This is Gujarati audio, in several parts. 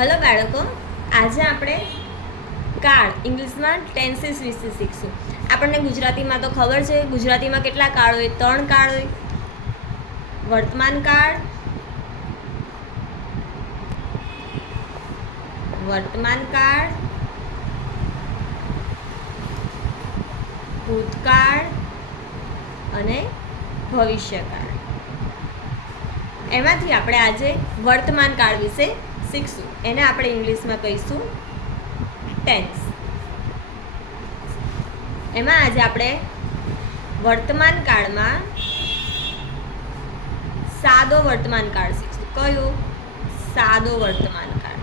હેલો બાળકો, આજે આપણે કાળ ઇંગ્લિશમાં ટેન્સીસ વિશે શીખશું. આપણને ગુજરાતીમાં તો ખબર છે, ગુજરાતીમાં કેટલા કાળ હોય? 3 કાળ હોય. વર્તમાન કાળ, ભૂતકાળ અને ભવિષ્યકાળ. એમાંથી આપણે આજે વર્તમાન કાળ વિશે શીખશું. એને આપણે ઇંગ્લિશમાં કહીશું ટેન્સ. એમાં આજે આપણે વર્તમાન કાળમાં સાદો વર્તમાન કાળ શીખશું. કયો? સાદો વર્તમાન કાળ.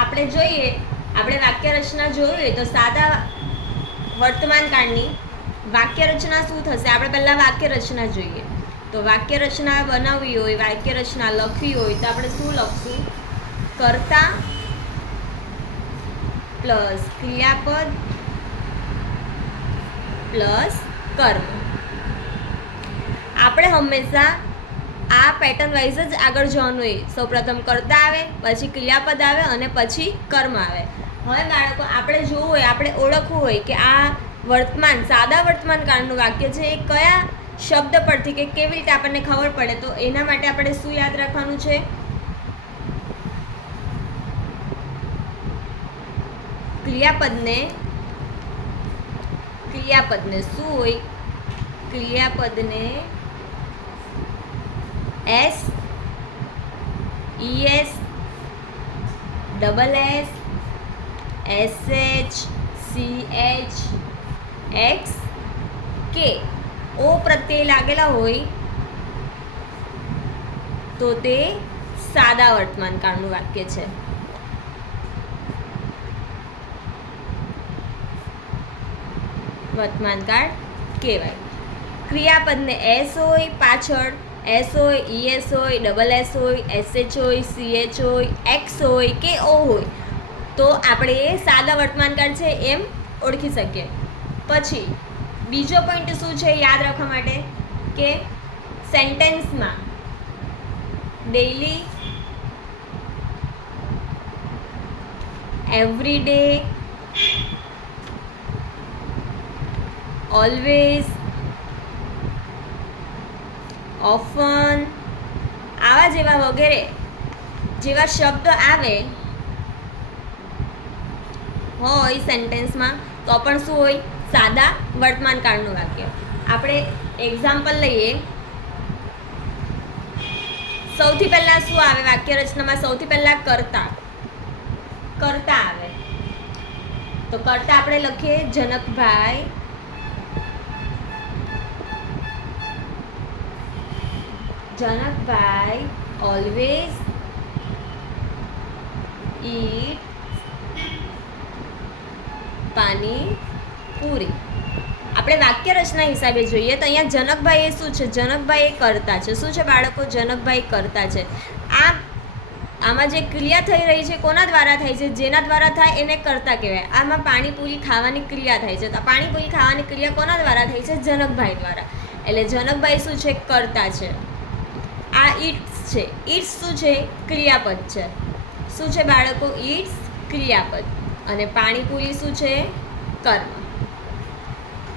આપણે જોઈએ, આપણે વાક્ય રચના જોઈએ તો સાદા વર્તમાન કાળની વાક્ય રચના શું થશે? આપણે પહેલા વાક્ય રચના જોઈએ. તો વાક્ય રચના બનાવવી હોય, વાક્ય રચના લખવી હોય તો આપણે શું લખશું? કર્તા પ્લસ ક્રિયાપદ પ્લસ કર્મ. આપણે હંમેશા આ પેટર્ન વાઇઝ જ આગળ જવાનું હોય. સૌપ્રથમ કર્તા આવે, પછી ક્રિયાપદ આવે અને પછી કર્મ આવે. હવે બાળકો, આપણે જોવું હોય, આપણે ઓળખવું હોય કે આ સાદા વર્તમાન કાળનું વાક્ય છે એ કયા શબ્દ પરથી, કે કેવી રીતે આપણને ખબર પડે, તો એના માટે આપણે શું યાદ રાખવાનું છે? ક્રિયાપદને શું હોય? ક્રિયાપદને S ES SS SH CH X K O પ્રત્યય લાગેલા હોય તો તે સાદા વર્તમાન કાળનું વાક્ય છે. વર્તમાન કાળ કહેવાય. ક્રિયાપદને S હોય, પાછળ S હોય, ES હોય, SS હોય, SH હોય, CH હોય, X હોય કે O હોય તો આપણે એ સાદા વર્તમાન કાળ છે એમ ઓળખી શકીએ. પછી બીજો પોઈન્ટ શું છે યાદ રાખવા માટે? કે સેન્ટેન્સમાં ડેઈલી, એવરીડે, ઓલવેઝ, ઓફન આવા જેવા વગેરે જેવા શબ્દ આવે હોય સેન્ટેન્સમાં તો પણ શું હોય? સાદા વર્તમાન કાળનું વાક્ય. આપણે એક્ઝામ્પલ લઈએ. સૌથી પહેલા શું આવે વાક્ય રચનામાં? સૌથી પહેલા કર્તા આવે. તો કર્તા આપણે લખીએ જનકભાઈ ઓલવેઝ ઈટ પાણીપુરી. આપણે વાક્ય રચના હિસાબે જોઈએ તો અહીંયા જનકભાઈ એ શું છે? જનકભાઈ એ કર્તા છે. શું છે બાળકો? જનકભાઈ કર્તા છે. આમાં જે ક્રિયા થઈ રહી છે કોના દ્વારા થાય છે? જેના દ્વારા થાય એને કર્તા કહેવાય. આમાં પાણીપુરી ખાવાની ક્રિયા થાય છે. તો પાણીપુરી ખાવાની ક્રિયા કોના દ્વારા થાય છે? જનકભાઈ દ્વારા. એટલે જનકભાઈ શું છે? કર્તા છે. આ ઈટ્સ છે. ઈટ્સ શું છે? ક્રિયાપદ છે. શું છે બાળકો? ઈટ્સ ક્રિયાપદ અને પાણીપુરી શું છે? કર્મ.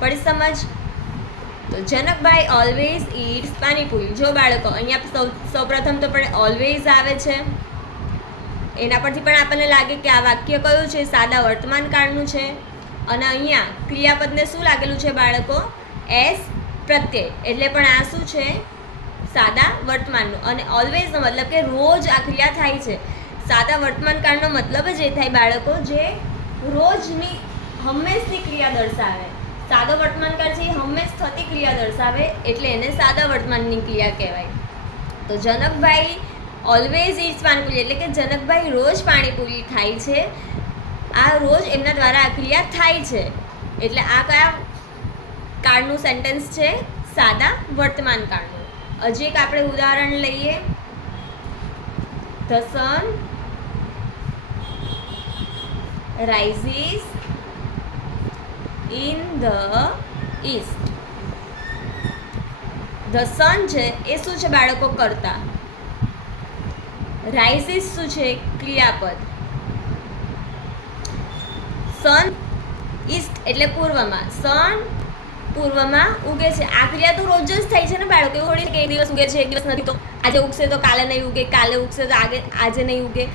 પડી સમજ? તો જનકભાઈ ઓલવેઝ ઈટ્સ પાણીપુરી. જો બાળકો, અહીંયા સૌપ્રથમ તો પણ ઓલવેઝ આવે છે. એના પરથી પણ આપણને લાગે કે આ વાક્ય કયું છે? સાદા વર્તમાન કાળનું છે. અને અહીંયા ક્રિયાપદને શું લાગેલું છે બાળકો? S પ્રત્યય. એટલે પણ આ શું છે? સાદા વર્તમાનનું. અને ઓલવેઝનો મતલબ કે રોજ આ ક્રિયા થાય છે. સાદા વર્તમાન કાળનો મતલબ જ એ થાય બાળકો જે રોજની હંમેશની ક્રિયા દર્શાવે. સાદો વર્તમાન કાળ છે એ હંમેશ થતી ક્રિયા દર્શાવે એટલે એને સાદા વર્તમાનની ક્રિયા કહેવાય. તો જનકભાઈ ઓલવેઝ ઈટ્સ પાણીપુરી એટલે કે જનકભાઈ રોજ પાણીપુરી ખાય છે. આ રોજ એમના દ્વારા આ ક્રિયા થાય છે. એટલે આ કયા કાળનું સેન્ટેન્સ છે? સાદા વર્તમાન કાળનું. હજી એક આપણે ઉદાહરણ લઈએ. The sun rises in the east. The sun છે એ શું છે બાળકો? કર્તા. રાઇઝિસ શું છે? ક્રિયાપદ. સન ઈસ્ટ એટલે પૂર્વમાં. સન પૂર્વમાં ઉગે છે. આ ક્રિયા તો રોજ જ થાય છે ને બાળકો. એવું થોડી કે એક દિવસ ઉગે છે એક દિવસ નથી, તો આજે ઉગશે તો કાલે નહીં ઉગે, કાલે ઉગશે તો આજે નહીં ઉગે.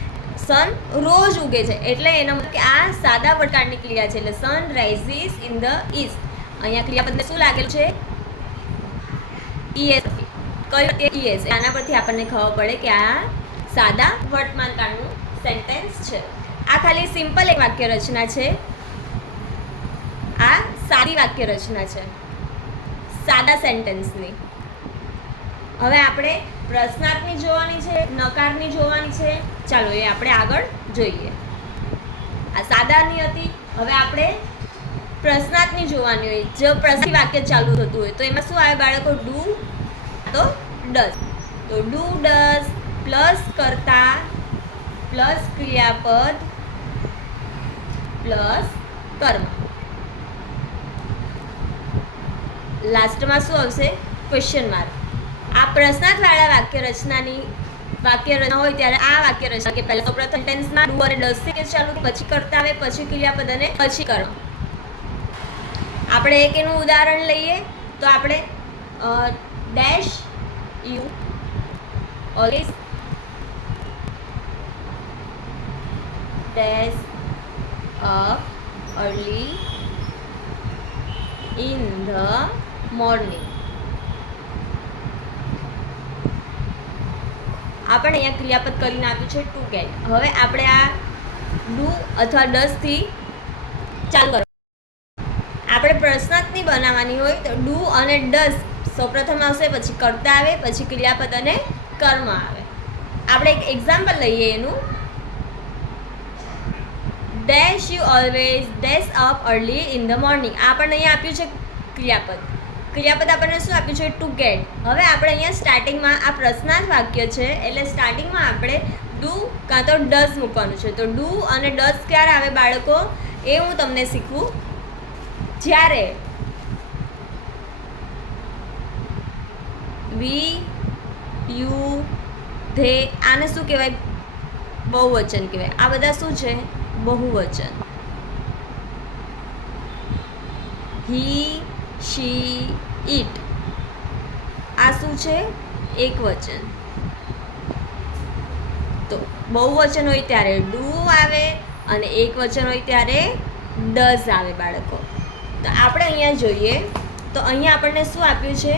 સન રોજ ઉગે છે એટલે એનો મતલબ કે આ સાદા પ્રકારની ક્રિયા છે. એટલે સન રાઇઝિસ ઇન ધ ઈસ્ટ. અહીંયા ક્રિયાપદને શું લાગેલું છે? ઈએસ. કયું ઈએસ? આના પરથી આપણને ખબર પડે કે આ સાદા વર્તમાન કાળનું સેન્ટેન્સ છે. આ ખાલી સિમ્પલ એક વાક્ય રચના છે. આ સાદી વાક્ય રચના છે સાદા સેન્ટેન્સની. હવે આપણે પ્રશ્નાર્થની જોવાની છે, નકારની જોવાની છે. ચાલો એ આપણે આગળ જોઈએ. આ સાદાની હતી. હવે આપણે પ્રશ્નાર્થની જોવાની હોય. જો પ્રશ્ન વાક્ય ચાલુ થતું હોય તો એમાં શું આવે બાળકો? ડુ તો ડઝ. તો ડુ ડઝ પ્લસ કર્તા પ્લસ ક્રિયાપદ પ્લસ કર્મ. લાસ્ટમાં શું આવશે? Question mark. આ પ્રશ્નાર્થવાળા વાક્ય રચના હોય ત્યારે આ વાક્ય રચના કે પહેલા તો પ્રથમ સેન્ટેન્સમાં ડુ અને ડઝ થી ચાલુ, પછી કર્તા આવે, પછી ક્રિયાપદ અને પછી કર્મ. આપણે એક એનું ઉદાહરણ લઈએ તો આપણે dash you always dash up early in the morning. આપણે અહીંયા ક્રિયાપદ કરીને આપ્યું છે ટુ ગેટ. હવે આપણે આ ડુ અથવા ડઝ થી ચાલુ કરો. આપણે પ્રશ્નાર્થની બનાવવાની હોય તો ડુ અને ડઝ સૌપ્રથમ આવશે, પછી કર્તા આવે, પછી ક્રિયાપદ અને કર્મ આવે. આપણે એક એક્ઝામ્પલ લઈએ એનું. Dash you always dash up early in the morning. આપણને અહીંયા આપ્યું છે ક્રિયાપદ. ક્રિયાપદ આપણને શું આપ્યું છે? Two gate. હવે આપણે અહીંયા સ્ટાર્ટિંગમાં આ પ્રશ્નાર્થ વાક્ય છે એટલે સ્ટાર્ટિંગમાં આપણે ડુ કાં તો ડઝ મૂકવાનું છે. તો ડુ અને ડઝ ક્યારે આવે બાળકો એ હું તમને શીખવું. જ્યારે વી યુ ધે, આને શું કહેવાય? બહુવચન કહેવાય. આ બધા શું છે? બહુવચન. હી શી ઇટ આ શું છે? એકવચન. તો બહુવચન હોય ત્યારે ડુ આવે અને એકવચન હોય ત્યારે ડઝ આવે બાળકો. તો આપણે અહીંયા જોઈએ તો અહીંયા આપણને શું આપ્યું છે?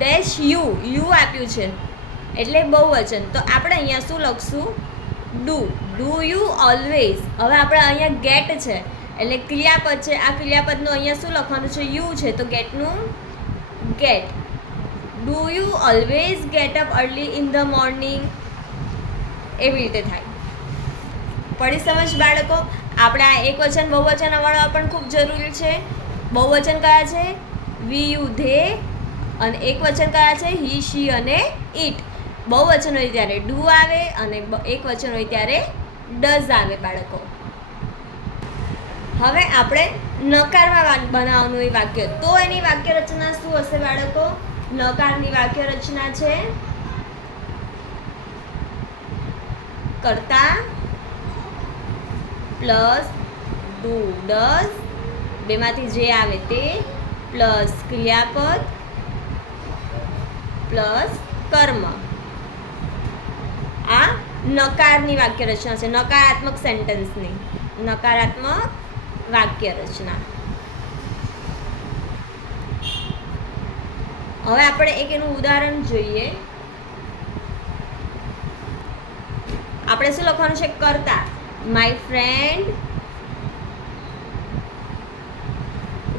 Dash you. યુ આપ્યું છે એટલે બહુવચન. તો આપણે અહીંયા શું લખશું? ડુ. Do you always. હવે આપણે અહીંયા ગેટ છે એટલે ક્રિયાપદ છે. આ ક્રિયાપદનું અહીંયા શું લખવાનું છે? યુ છે તો ગેટનું get. Do you always get up early in the morning. એવી રીતે થાય. પડી સમજ બાળકો? આપણે આ એકવચન બહુવચન વાળવા પણ ખૂબ જરૂરી છે. બહુવચન કયા છે? વી યુ ધે અને એકવચન કયા છે? હી શી અને ઇટ. બહુવચન હોય ત્યારે ડુ આવે અને એકવચન હોય ત્યારે ડઝ આવે બાળકો. હવે આપણે નકારમાં બનાવવાનું એ વાક્ય. તો એની વાક્ય રચના શું હશે બાળકો? નકારની વાક્ય રચના છે કર્તા પ્લસ ડુ ડઝ બેમાંથી જે આવે તે પ્લસ ક્રિયાપદ પ્લસ કર્મ. આ નકારની વાક્ય રચના છે. નકારાત્મક સેન્ટેન્સની નકારાત્મક વાક્ય રચના. હવે આપણે એક એનું ઉદાહરણ જોઈએ. આપણે શું લખવાનું છે? કર્તા. My friend.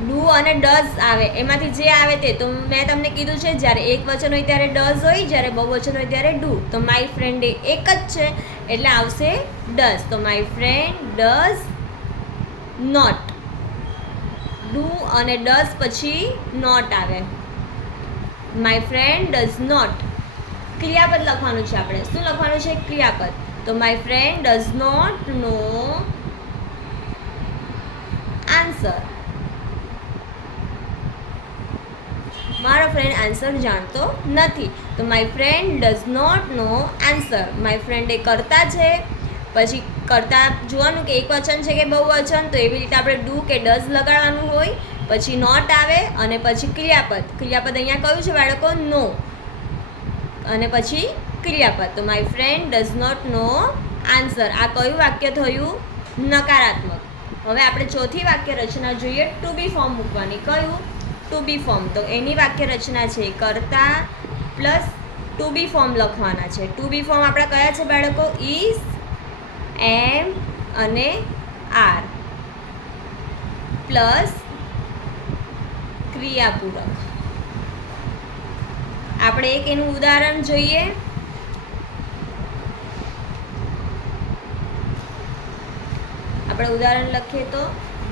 ડુ અને ડઝ આવે એમાંથી જે આવે તે. તો મેં તમને કીધું છે જ્યારે એક વચન હોય ત્યારે ડઝ હોય, જ્યારે બહુવચન હોય ત્યારે ડુ. તો માય ફ્રેન્ડ એ એક જ છે એટલે આવશે ડઝ. તો my friend does not. Do અને ડઝ પછી નોટ આવે. My friend does not. ક્રિયાપદ લખવાનું છે આપણે. શું લખવાનું છે? ક્રિયાપદ. તો my friend does not know answer. મારો ફ્રેન્ડ આન્સર જાણતો નથી. તો my friend does not know answer. My friend એ કરતા છે, પછી કરતા જોવાનું કે એક વચન છે કે બહુવચન, તો એવી રીતે આપણે ડુ કે ડઝ લગાડવાનું હોય. પછી નોટ આવે અને પછી ક્રિયાપદ. ક્રિયાપદ અહીંયા કયું છે બાળકો? નો. અને પછી ક્રિયાપદ. તો my friend does not know answer. આ કયું વાક્ય થયું? નકારાત્મક. હવે આપણે ચોથી વાક્ય રચના જોઈએ, ટુ બી ફોર્મ મૂકવાની. કયું? ટુ બી ફોર્મ. તો એની વાક્ય રચના છે કરતા પ્લસ ટુ બી ફોર્મ લખવાના છે. ટુ બી ફોર્મ આપણા કયા છે બાળકો? ઇઝ, એમ અને આર પ્લસ ક્રિયાપૂરક. આપણે એક એનું ઉદાહરણ જોઈએ. આપણે ઉદાહરણ લખીએ તો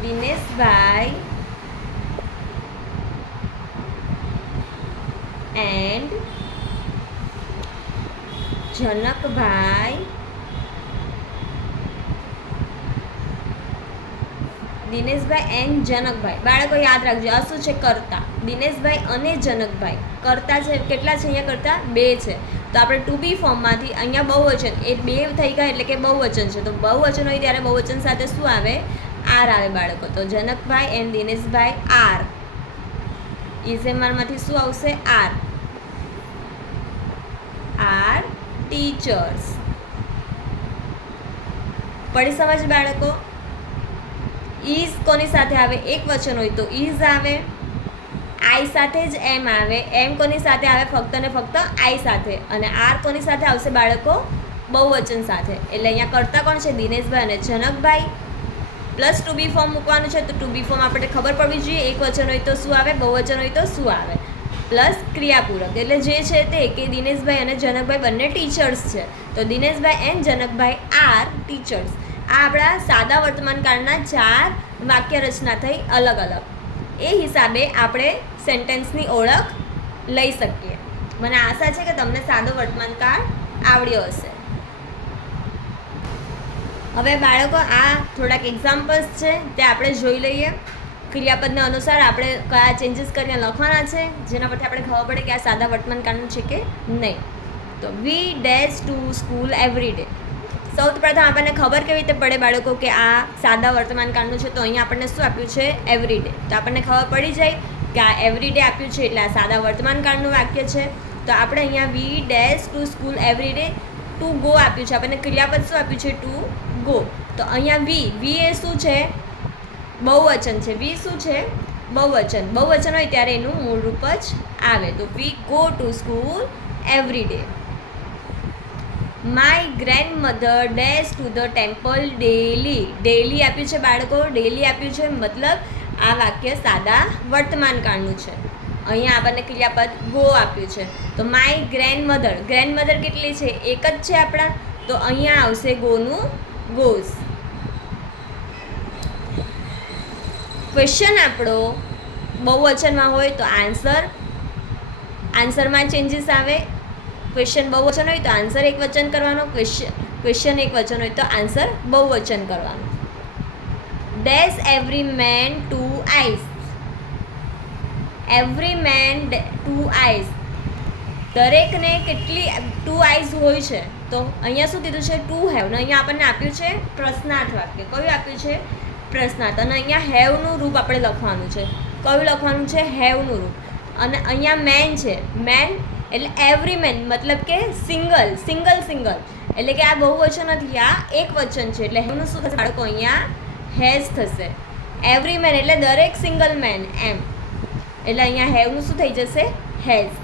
દિનેશભાઈ એન્ડ જનકભાઈ દિનેશભાઈ એન્ડ જનકભાઈ. બાળકો યાદ રાખજો, આ શું છે? કરતા. દિનેશભાઈ અને જનકભાઈ કરતા છે. કેટલા છે અહીંયા કરતા? 2 છે. તો આપણે ટુ બી ફોર્મમાંથી અહીંયા બહુવચન, એ 2 થઈ ગયા એટલે કે બહુવચન છે. તો બહુવચન હોય ત્યારે બહુવચન સાથે શું આવે? આર આવે બાળકો. તો જનકભાઈ એન્ડ દિનેશભાઈ આર. ઇઝેમારમાંથી શું આવશે? આર. Are teachers. પડી સમજ બાળકો? ઇઝ કોની સાથે આવે? એક વચન હોય તો ઇઝ આવે. આઈ સાથે જ એમ આવે. એમ કોની સાથે આવે? ફક્ત ને ફક્ત આઈ સાથે. અને આર કોની સાથે આવશે બાળકો? બહુવચન સાથે. એટલે અહીંયા કરતા કોણ છે? દિનેશભાઈ અને જનકભાઈ. પ્લસ ટુ બી ફોર્મ મૂકવાનું છે. તો ટુ બી ફોર્મ આપણે ખબર પડવી જોઈએ. એક વચન હોય તો શું આવે? બહુવચન હોય તો શું આવે? પ્લસ ક્રિયાપૂરક. એટલે જે છે તે કે દિનેશભાઈ અને જનકભાઈ બંને ટીચર્સ છે. તો Dineshbhai and Janakbhai are teachers. આ આપણા સાદા વર્તમાનકાળના 4 વાક્ય રચના થઈ અલગ અલગ. એ હિસાબે આપણે સેન્ટેન્સની ઓળખ લઈ શકીએ. મને આશા છે કે તમને સાદો વર્તમાનકાળ આવડ્યો હશે. હવે બાળકો આ થોડાક એક્ઝામ્પલ્સ છે તે આપણે જોઈ લઈએ. ક્રિયાપદના અનુસાર આપણે કયા ચેન્જીસ કરીને લખવાના છે, જેના પરથી આપણે ખબર પડે કે આ સાદા વર્તમાનકાળનું છે કે નહીં. તો we dash to school every day. સૌથી પ્રથમ આપણને ખબર કેવી રીતે પડે બાળકો કે આ સાદા વર્તમાનકાળનું છે? તો અહીંયા આપણને શું આપ્યું છે? Every day. તો આપણને ખબર પડી જાય કે આ એવરી ડે આપ્યું છે એટલે આ સાદા વર્તમાનકાળનું વાક્ય છે. તો આપણે અહીંયા we dash to school every day. To go આપ્યું છે. આપણને ક્રિયાપદ શું આપ્યું છે? To go. તો અહીંયા વી એ શું છે? બહુવચન છે. વી શું છે? બહુવચન. બહુવચન હોય ત્યારે એનું મૂળ રૂપ જ આવે. તો we go to school every day. My grandmother dash to the temple daily. Daily આપ્યું છે બાળકો. ડેલી આપ્યું છે મતલબ આ વાક્ય સાદા વર્તમાનકાળનું છે. અહીંયા આપણને ક્રિયાપદ ગો આપ્યું છે. તો માય ગ્રેન્ડમધર. ગ્રેન્ડમધર કેટલી છે? એક જ છે આપણા. તો અહીંયા આવશે ગોનું ગોઝ. ક્વેશ્ચન આપણો બહુવચનમાં હોય તો આન્સરમાં ચેન્જીસ આવે. ક્વેશ્ચન બહુવચન હોય તો આન્સર એક વચન કરવાનો. ક્વેશ્ચન એક વચન હોય તો આન્સર બહુવચન કરવાનું. Dash every man two eyes. Every man two eyes. દરેકને કેટલી 2 આઈઝ હોય છે? તો અહીંયા શું કીધું છે? To have. ને અહીંયા આપણને આપ્યું છે પ્રશ્નાર્થ વાક્ય. કયું આપ્યું છે? પ્રશ્નાર્થ. અને અહીંયા હેવનું રૂપ આપણે લખવાનું છે. કયું લખવાનું છે? હેવનું રૂપ. અને અહીંયા મેન છે. મેન એટલે એવરી મેન મતલબ કે સિંગલ. એટલે કે આ બહુવચન નથી, આ એક વચન છે. એટલે હેવનું શું થશે બાળકો? અહીંયા હેઝ થશે. એવરી મેન એટલે દરેક સિંગલ મેન એમ. એટલે અહીંયા હેવનું શું થઈ જશે? Has.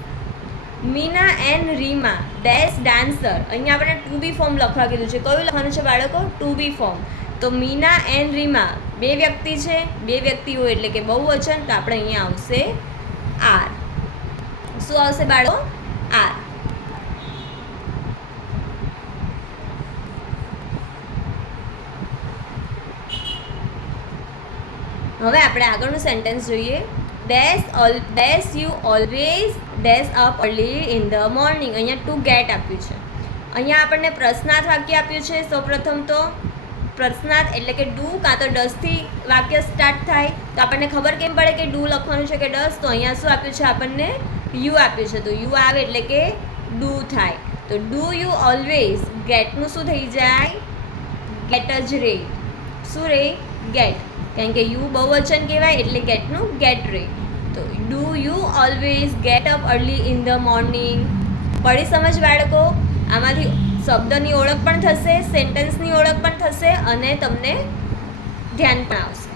Meena and Rima dash dancer. અહીંયા આપણે ટુ બી ફોર્મ લખવા કીધું છે. કયું લખવાનું છે બાળકો? ટુ બી ફોર્મ. તો મીના એન્ડ રીમા 2 વ્યક્તિ છે. 2 વ્યક્તિઓ એટલે કે બહુવચન. તો આપણે અહીંયા આવશે આર. શું આવશે બાળકો? આર. હવે આપણે આગળનું સેન્ટેન્સ જોઈએ. Dash you always dash up early in the morning. અહીંયા ટુ ગેટ આપ્યું છે. અહીંયા આપણને પ્રશ્નાર્થ વાક્ય આપ્યું છે. સૌપ્રથમ તો પ્રશ્નાર્થ એટલે કે ડુ કાં તો ડસથી વાક્ય સ્ટાર્ટ થાય. તો આપણને ખબર કેમ પડે કે ડુ લખવાનું છે કે ડસ? તો અહીંયા શું આપ્યું છે આપણને? યુ આપ્યું છે. તો યુ આવે એટલે કે ડુ થાય. તો ડુ યુ ઓલવેઝ ગેટનું શું થઈ જાય? ગેટ જ રે. શું રે? ગેટ. કારણ કે યુ બહુવચન કહેવાય એટલે ગેટનું ગેટ રે. તો do you always get up early in the morning. પડી સમજ બાળકો? આમાંથી શબ્દની ઓળખ પણ થશે, સેન્ટેન્સની ઓળખ પણ થશે અને તમને ધ્યાન પણ આવશે.